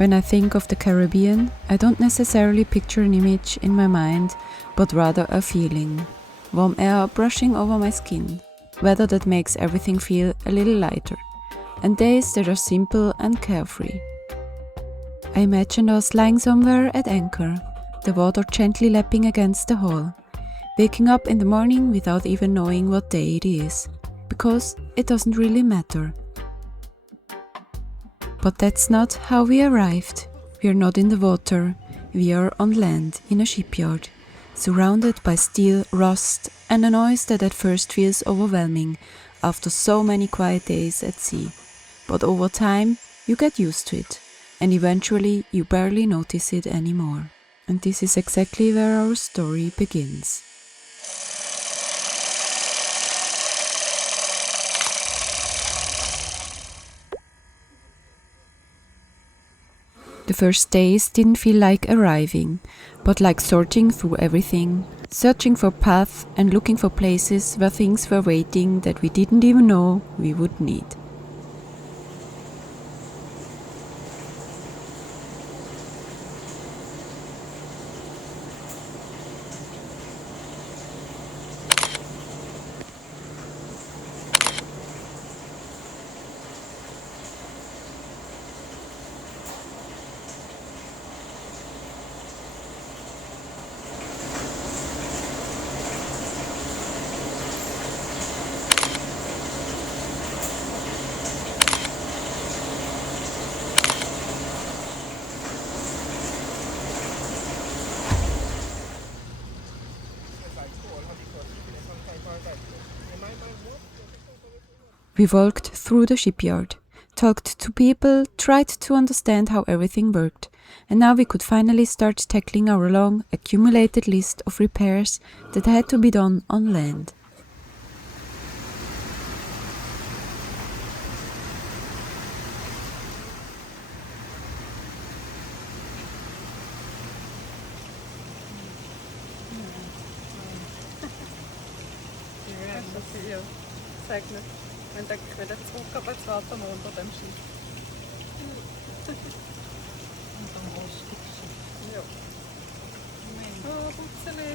When I think of the Caribbean, I don't necessarily picture an image in my mind, but rather a feeling. Warm air brushing over my skin, weather that makes everything feel a little lighter, and days that are simple and carefree. I imagine us lying somewhere at anchor, the water gently lapping against the hull, waking up in the morning without even knowing what day it is, because it doesn't really matter. But that's not how we arrived. We are not in the water, we are on land in a shipyard, surrounded by steel, rust, and a noise that at first feels overwhelming after so many quiet days at sea. But over time, you get used to it, and eventually you barely notice it anymore. And this is exactly where our story begins. The first days didn't feel like arriving, but like sorting through everything, searching for paths and looking for places where things were waiting that we didn't even know we would need. We walked through the shipyard, talked to people, tried to understand how everything worked, and now we could finally start tackling our long, accumulated list of repairs that had to be done on land. Wenn der Zucker aber das Wasser noch unter dem Schiff. Und dann rostig. Ja. Oh, Butzeli.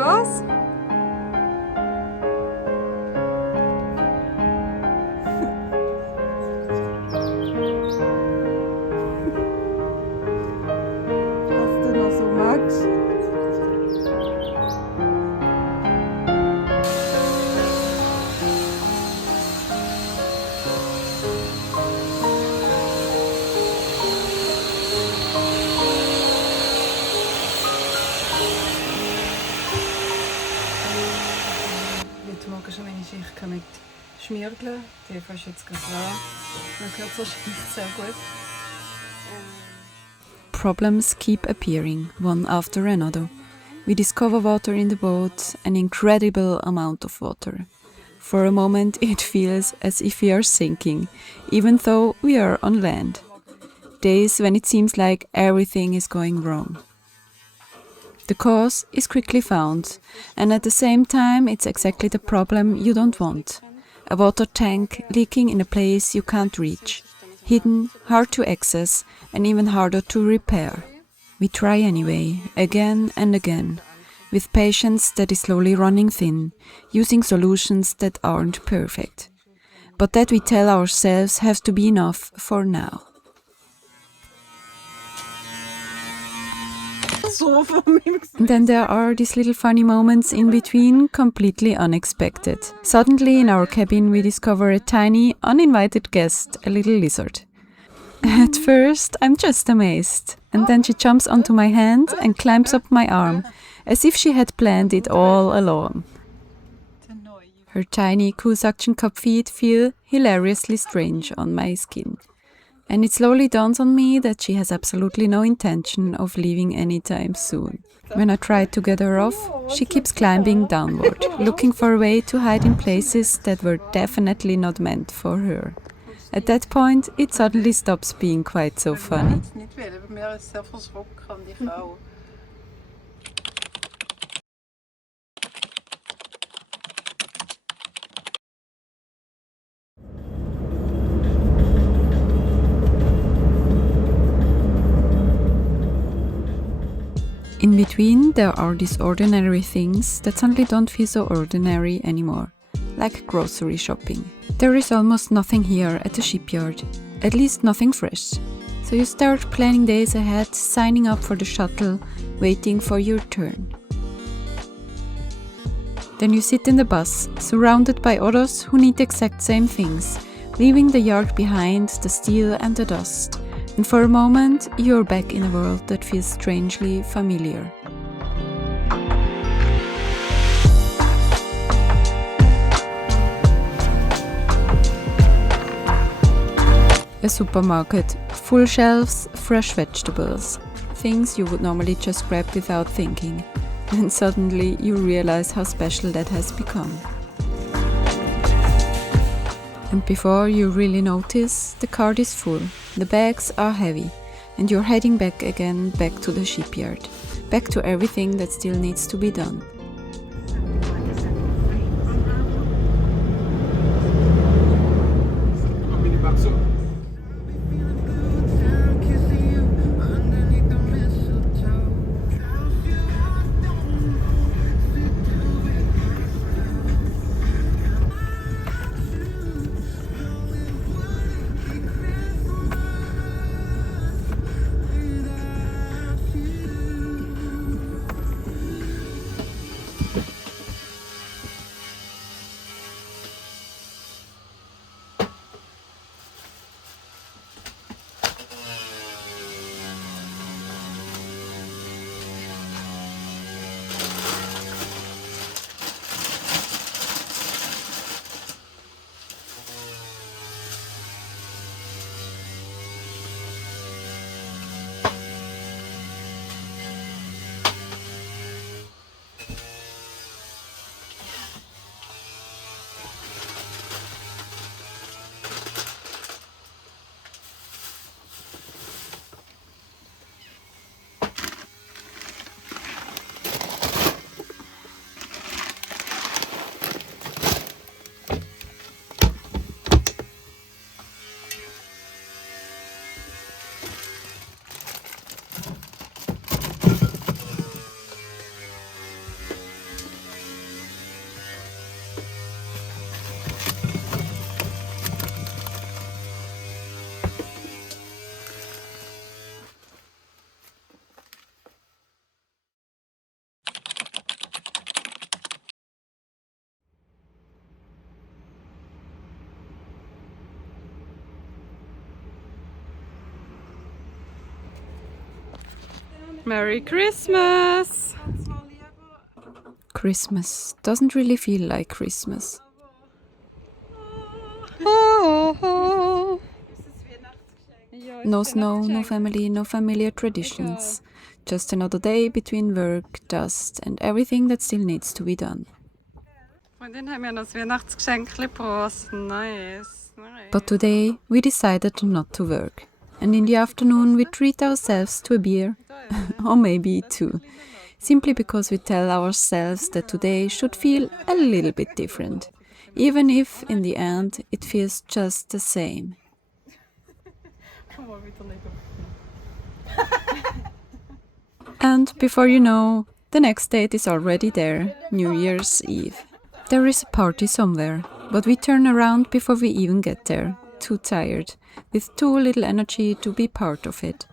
Was? Was du noch so magst? Heute Morgen schon meine Schicht mit Schmiergeln. Die Eva ist jetzt gerade da. Man hört es wahrscheinlich sehr gut. Problems keep appearing, one after another. We discover water in the boat, an incredible amount of water. For a moment it feels as if we are sinking, even though we are on land. Days when it seems like everything is going wrong. The cause is quickly found, and at the same time it's exactly the problem you don't want. A water tank leaking in a place you can't reach. Hidden, hard to access, and even harder to repair. We try anyway, again and again, with patience that is slowly running thin, using solutions that aren't perfect. But that we tell ourselves has to be enough for now. And then there are these little funny moments in between, completely unexpected. Suddenly in our cabin we discover a tiny, uninvited guest, a little lizard. At first I'm just amazed, and then she jumps onto my hand and climbs up my arm, as if she had planned it all along. Her tiny cool suction cup feet feel hilariously strange on my skin. And it slowly dawns on me that she has absolutely no intention of leaving anytime soon. When I try to get her off, she keeps climbing downward, looking for a way to hide in places that were definitely not meant for her. At that point, it suddenly stops being quite so funny. In between, there are these ordinary things that suddenly don't feel so ordinary anymore, like grocery shopping. There is almost nothing here at the shipyard, at least nothing fresh. So you start planning days ahead, signing up for the shuttle, waiting for your turn. Then you sit in the bus, surrounded by others who need the exact same things, leaving the yard behind, the steel and the dust. And for a moment, you're back in a world that feels strangely familiar. A supermarket, full shelves, fresh vegetables, things you would normally just grab without thinking. And suddenly you realize how special that has become. And before you really notice, the cart is full, the bags are heavy, and you're heading back again, back to the shipyard, back to everything that still needs to be done. Merry Christmas! Christmas doesn't really feel like Christmas. No snow, no family, no familiar traditions. Just another day between work, dust, and everything that still needs to be done. Freundin haben mir noch das Weihnachtsgeschenk gebracht. Nice. But today we decided not to work. And in the afternoon we treat ourselves to a beer, or maybe two, simply because we tell ourselves that today should feel a little bit different, even if in the end it feels just the same. And before you know, the next date is already there, New Year's Eve. There is a party somewhere, but we turn around before we even get there, too tired, with too little energy to be part of it.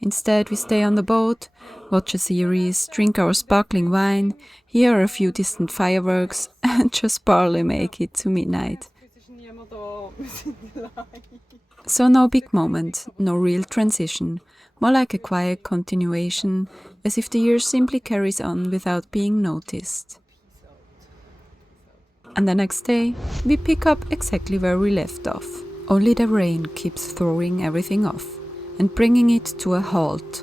Instead, we stay on the boat, watch a series, drink our sparkling wine, hear a few distant fireworks, and just barely make it to midnight. So no big moment, no real transition, more like a quiet continuation, as if the year simply carries on without being noticed. And the next day, we pick up exactly where we left off. Only the rain keeps throwing everything off and bringing it to a halt.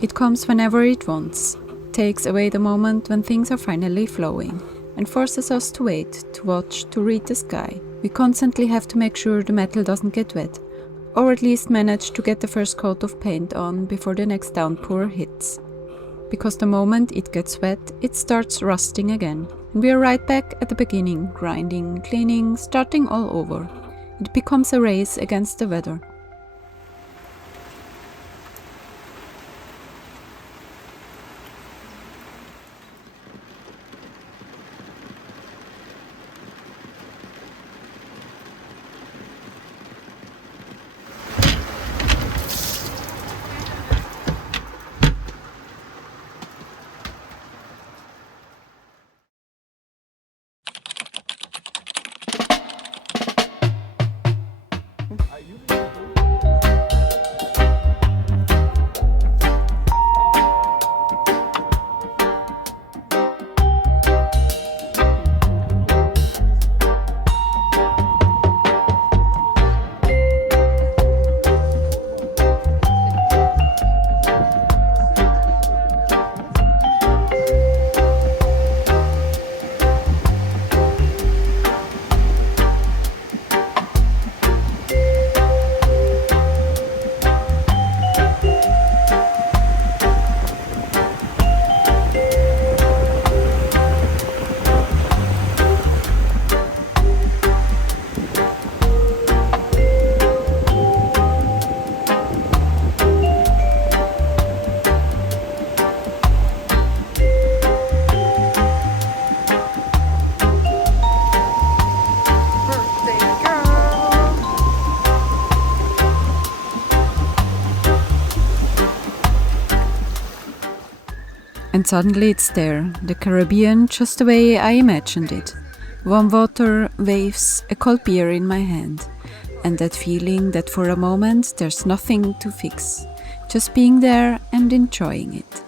It comes whenever it wants, takes away the moment when things are finally flowing, and forces us to wait, to watch, to read the sky. We constantly have to make sure the metal doesn't get wet, or at least manage to get the first coat of paint on before the next downpour hits. Because the moment it gets wet, it starts rusting again, and we are right back at the beginning, grinding, cleaning, starting all over. It becomes a race against the weather. And suddenly it's there, the Caribbean just the way I imagined it. Warm water, waves, a cold beer in my hand. And that feeling that for a moment there's nothing to fix. Just being there and enjoying it.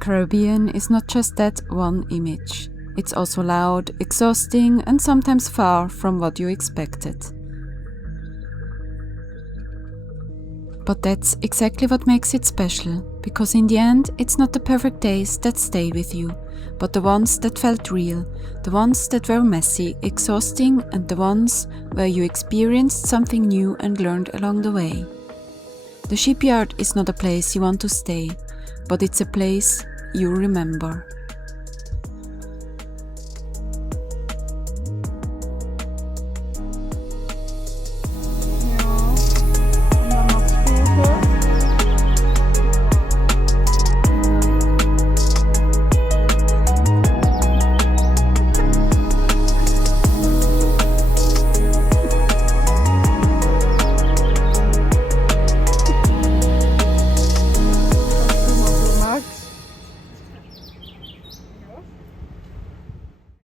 Caribbean is not just that one image. It's also loud, exhausting, and sometimes far from what you expected. But that's exactly what makes it special, because in the end, it's not the perfect days that stay with you, but the ones that felt real, the ones that were messy, exhausting, and the ones where you experienced something new and learned along the way. The Shipyard is not a place you want to stay, but it's a place you remember.